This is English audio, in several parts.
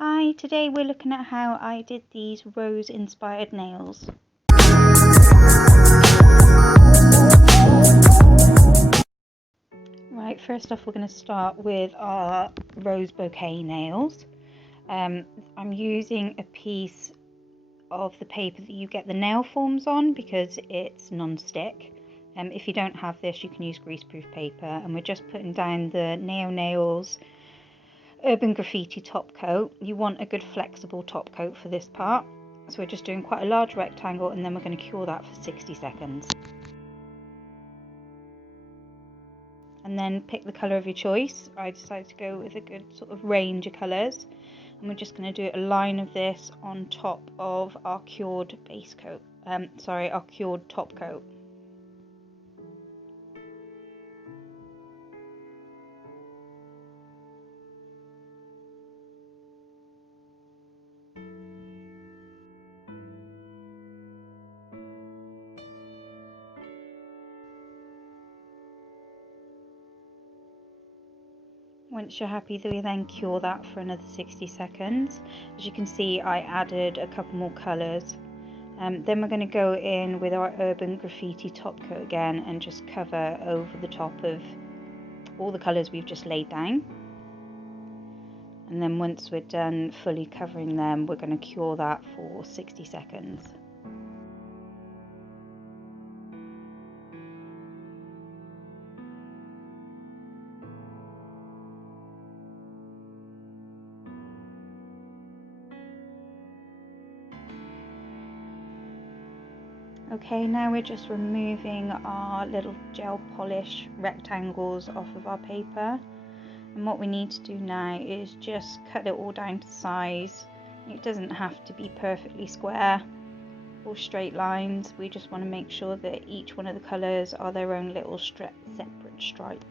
Hi, today we're looking at how I did these rose inspired nails. Right, first off we're going to start with our rose bouquet nails. I'm using a piece of the paper that you get the nail forms on because it's non-stick. If you don't have this, you can use greaseproof paper, and we're just putting down the Nails Urban Graffiti top coat. You want a good flexible top coat for this part, so we're just doing quite a large rectangle, and then we're going to cure that for 60 seconds. And then pick the colour of your choice. I decided to go with a good sort of range of colours, and we're just going to do a line of this on top of our cured base coat. Our cured top coat. Once you're happy, we then cure that for another 60 seconds. As you can see, I added a couple more colours. Then we're going to go in with our Urban Graffiti top coat again and just cover over the top of all the colours we've just laid down. And then once we're done fully covering them, we're going to cure that for 60 seconds. Okay, now we're just removing our little gel polish rectangles off of our paper, and what we need to do now is just cut it all down to size. It doesn't have to be perfectly square or straight lines. We just want to make sure that each one of the colours are their own little separate stripe.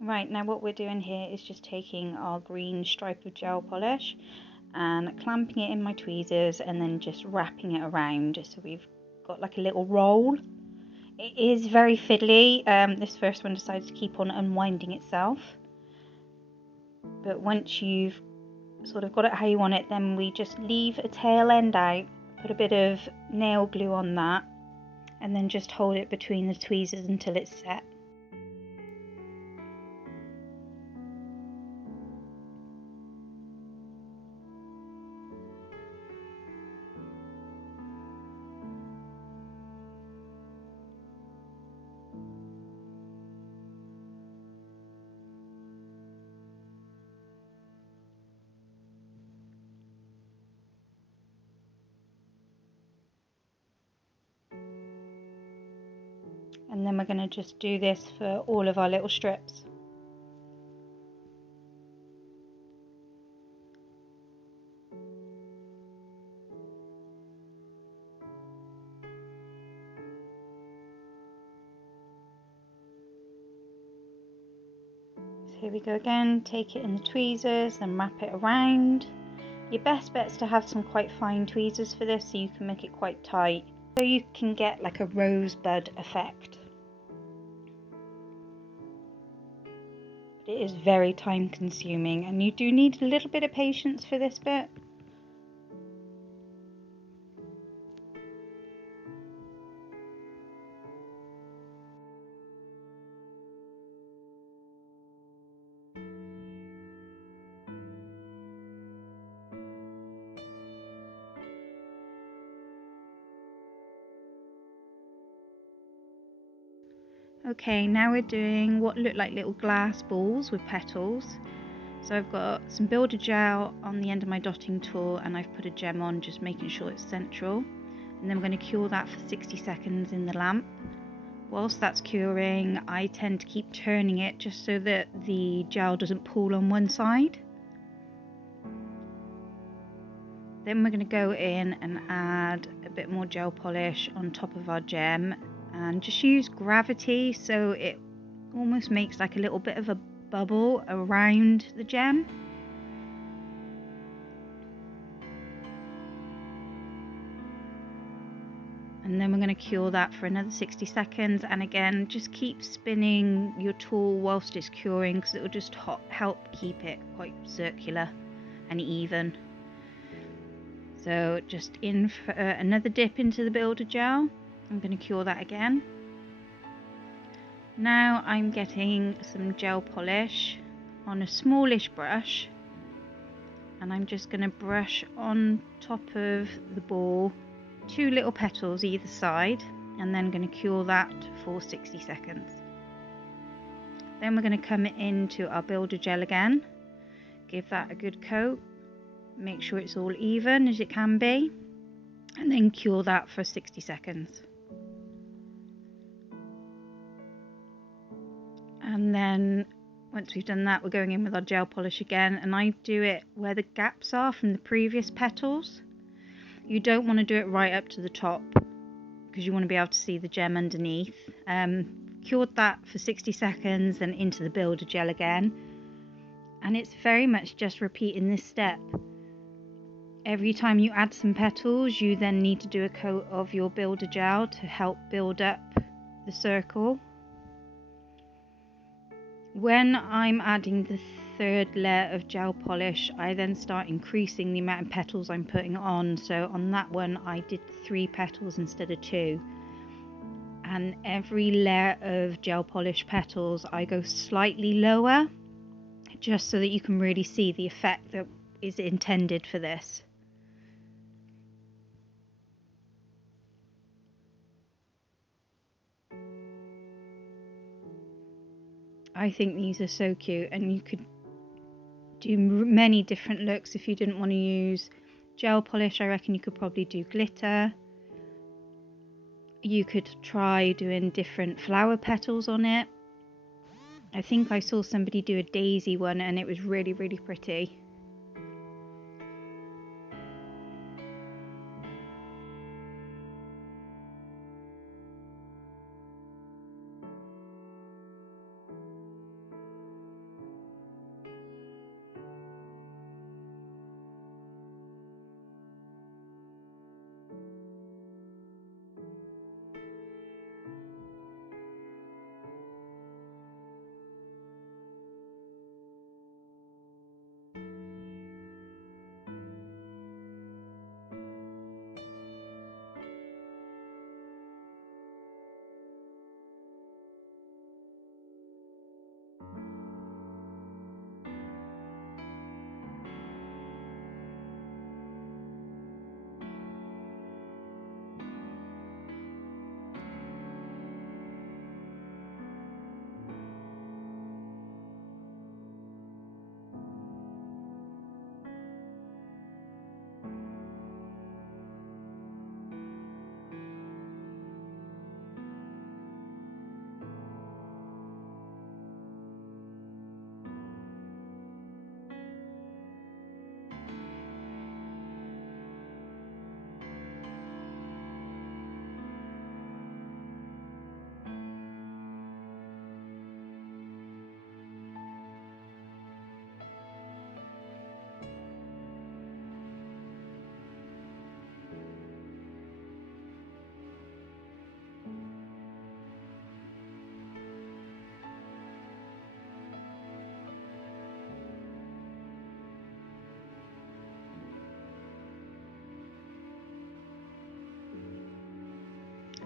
Right, now what we're doing here is just taking our green stripe of gel polish and clamping it in my tweezers and then just wrapping it around so we've got like a little roll. It is very fiddly. This first one decided to keep on unwinding itself, but once you've sort of got it how you want it, then we just leave a tail end out, put a bit of nail glue on that, and then just hold it between the tweezers until it's set. And then we're going to just do this for all of our little strips. So here we go again, take it in the tweezers and wrap it around. Your best bet is to have some quite fine tweezers for this so you can make it quite tight, so you can get like a rosebud effect. But it is very time consuming and you do need a little bit of patience for this bit. Okay, now we're doing what look like little glass balls with petals. So I've got some builder gel on the end of my dotting tool and I've put a gem on, just making sure it's central. And then we're going to cure that for 60 seconds in the lamp. Whilst that's curing, I tend to keep turning it just so that the gel doesn't pool on one side. Then we're going to go in and add a bit more gel polish on top of our gem and just use gravity so it almost makes like a little bit of a bubble around the gem. And then we're going to cure that for another 60 seconds, and again just keep spinning your tool whilst it's curing because it will just help keep it quite circular and even. So just in for another dip into the builder gel. I'm going to cure that again. Now I'm getting some gel polish on a smallish brush, and I'm just going to brush on top of the ball 2 little petals either side, and then going to cure that for 60 seconds. Then we're going to come into our builder gel again, give that a good coat, make sure it's all even as it can be, and then cure that for 60 seconds. And then once we've done that, we're going in with our gel polish again, and I do it where the gaps are from the previous petals. You don't want to do it right up to the top because you want to be able to see the gem underneath. Cured that for 60 seconds, then into the builder gel again, and it's very much just repeating this step. Every time you add some petals, you then need to do a coat of your builder gel to help build up the circle. When I'm adding the 3rd layer of gel polish, I then start increasing the amount of petals I'm putting on. So on that one I did 3 petals instead of 2, and every layer of gel polish petals I go slightly lower just so that you can really see the effect that is intended for this. I think these are so cute, and you could do many different looks. If you didn't want to use gel polish, I reckon you could probably do glitter. You could try doing different flower petals on it. I think I saw somebody do a daisy one and it was really, really pretty.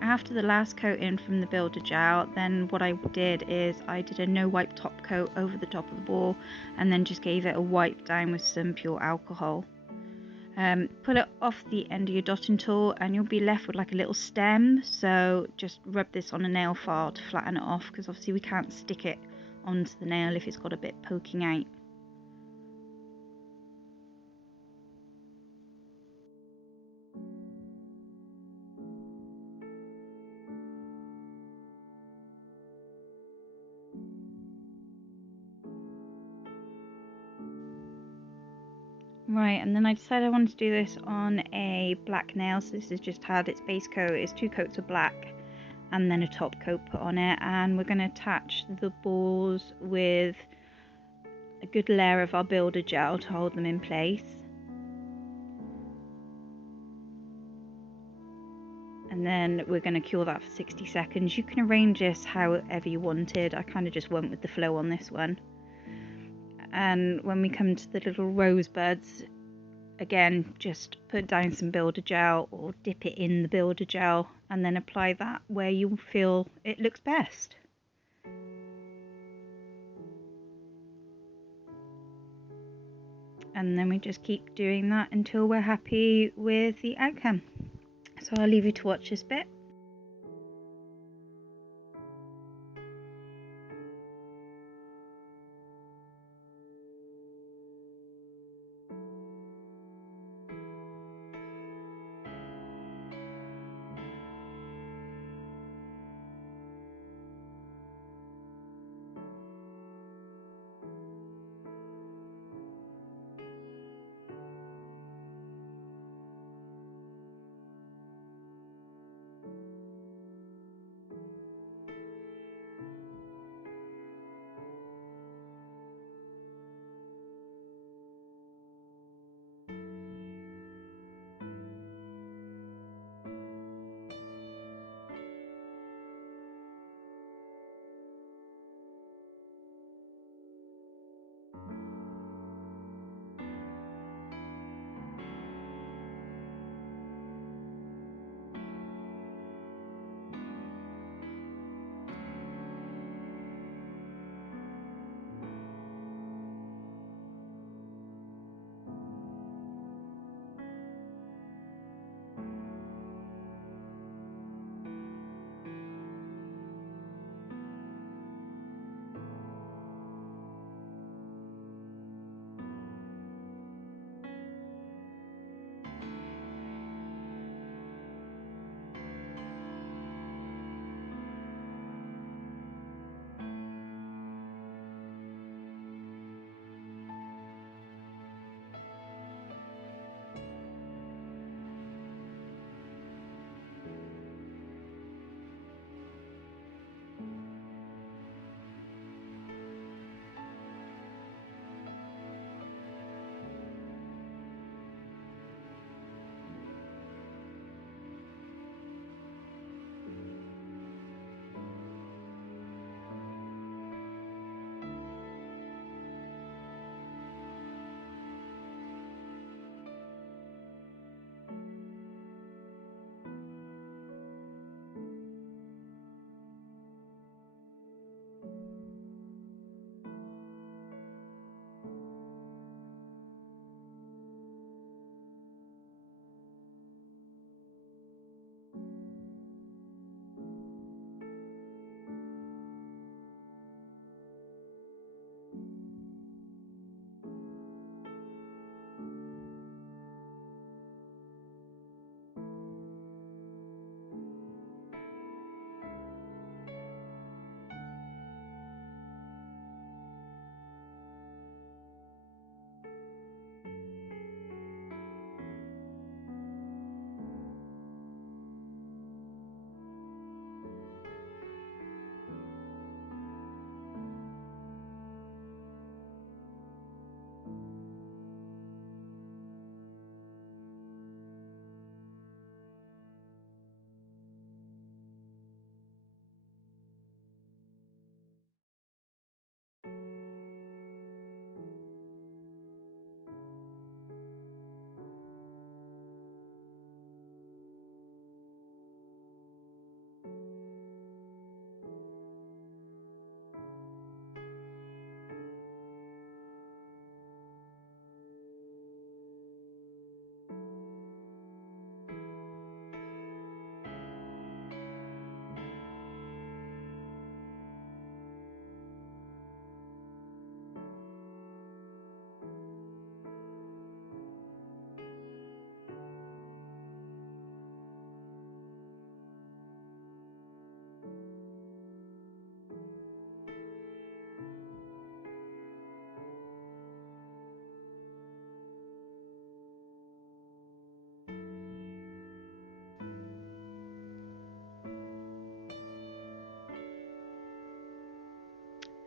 After the last coating from the builder gel, then what I did is I did a no wipe top coat over the top of the ball, and then just gave it a wipe down with some pure alcohol. Pull it off the end of your dotting tool and you'll be left with like a little stem, so just rub this on a nail file to flatten it off, because obviously we can't stick it onto the nail if it's got a bit poking out. Right, and then I decided I wanted to do this on a black nail. So this has just had its base coat, it's 2 coats of black and then a top coat put on it, and we're going to attach the balls with a good layer of our builder gel to hold them in place. And then we're going to cure that for 60 seconds. You can arrange this however you wanted. I kind of just went with the flow on this one. And when we come to the little rosebuds, again, just put down some builder gel or dip it in the builder gel and then apply that where you feel it looks best. And then we just keep doing that until we're happy with the outcome. So I'll leave you to watch this bit.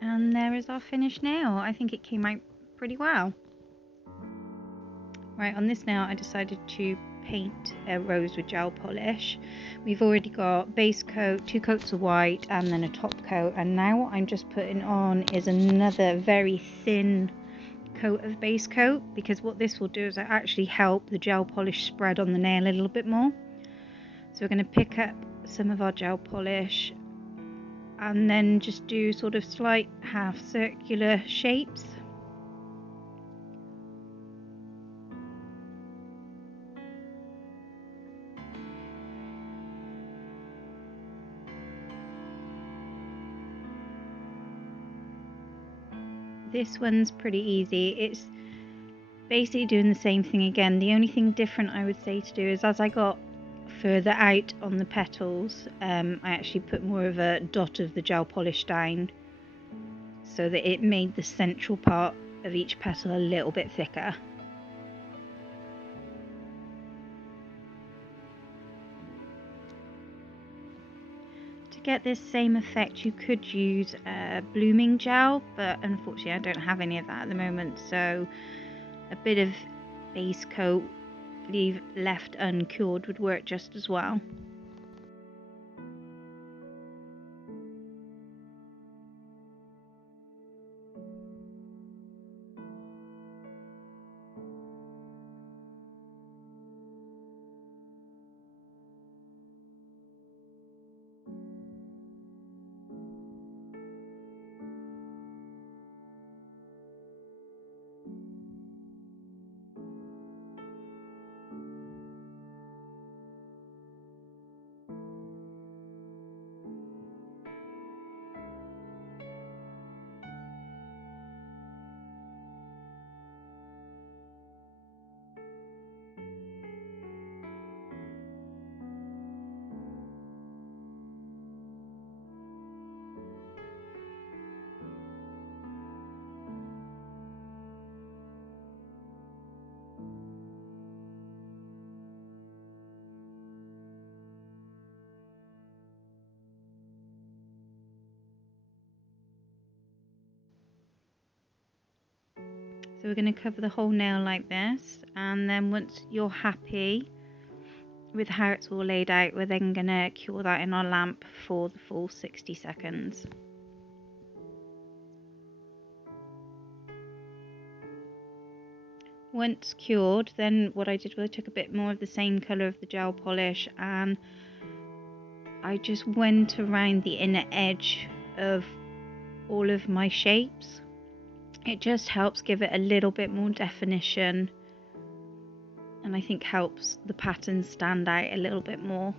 And there is our finished nail. I think it came out pretty well. Right, on this nail I decided to paint a rose with gel polish. We've already got base coat, 2 coats of white, and then a top coat, and now what I'm just putting on is another very thin coat of base coat, because what this will do is actually help the gel polish spread on the nail a little bit more. So we're going to pick up some of our gel polish and then just do sort of slight half circular shapes. This one's pretty easy. It's basically doing the same thing again. The only thing different I would say to do is, as I got further out on the petals, I actually put more of a dot of the gel polish down so that it made the central part of each petal a little bit thicker. To get this same effect you could use blooming gel, but unfortunately I don't have any of that at the moment, so a bit of base coat left uncured would work just as well. So we're going to cover the whole nail like this, and then once you're happy with how it's all laid out, we're then going to cure that in our lamp for the full 60 seconds. Once cured, then what I did was I took a bit more of the same colour of the gel polish and I just went around the inner edge of all of my shapes. It just helps give it a little bit more definition, and I think helps the pattern stand out a little bit more.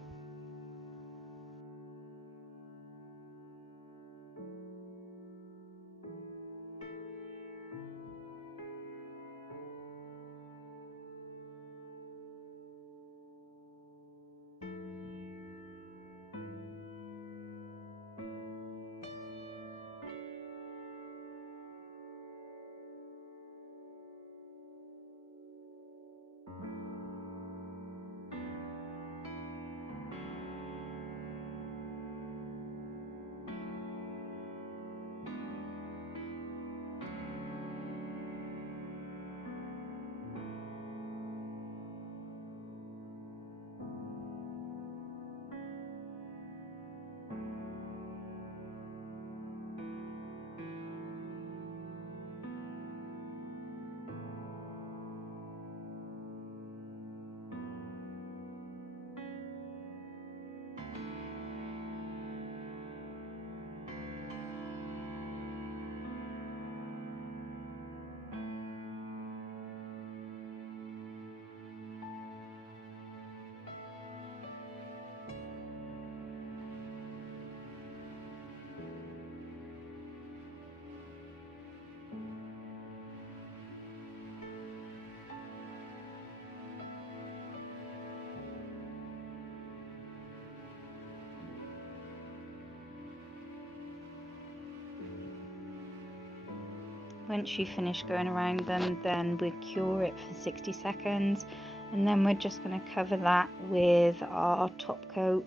Once you finish going around them, then we cure it for 60 seconds, and then we're just going to cover that with our top coat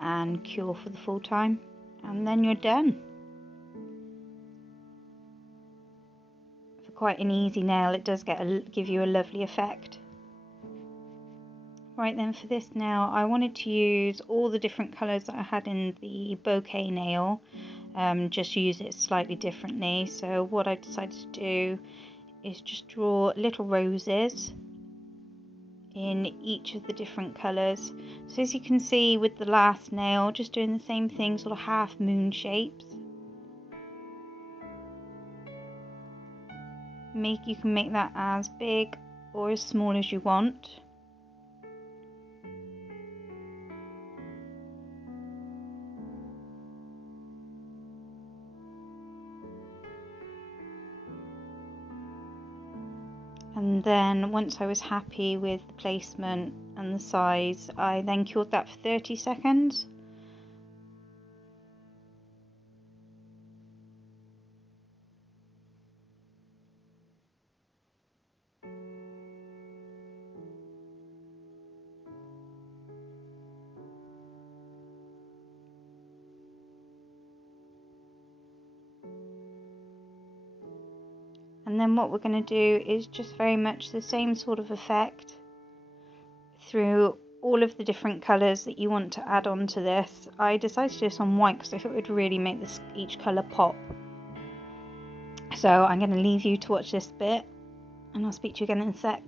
and cure for the full time, and then you're done. quite an easy nail, it does give you a lovely effect. Right then, for this nail, I wanted to use all the different colours that I had in the bouquet nail, just use it slightly differently. So what I decided to do is just draw little roses in each of the different colours. So as you can see with the last nail, just doing the same thing, sort of half moon shapes. You can make that as big or as small as you want. And then once I was happy with the placement and the size, I then cured that for 30 seconds. And then what we're going to do is just very much the same sort of effect through all of the different colours that you want to add on to this. I decided to do this on white because I thought it would really make each colour pop. So I'm going to leave you to watch this bit, and I'll speak to you again in a sec.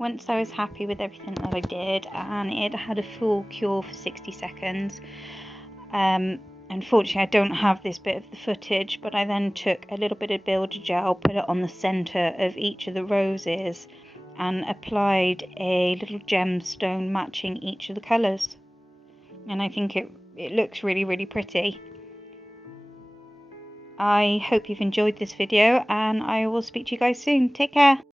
once I was happy with everything that I did, and it had a full cure for 60 seconds. Unfortunately, I don't have this bit of the footage, but I then took a little bit of builder gel, put it on the centre of each of the roses, and applied a little gemstone matching each of the colours. And I think it looks really, really pretty. I hope you've enjoyed this video, and I will speak to you guys soon. Take care.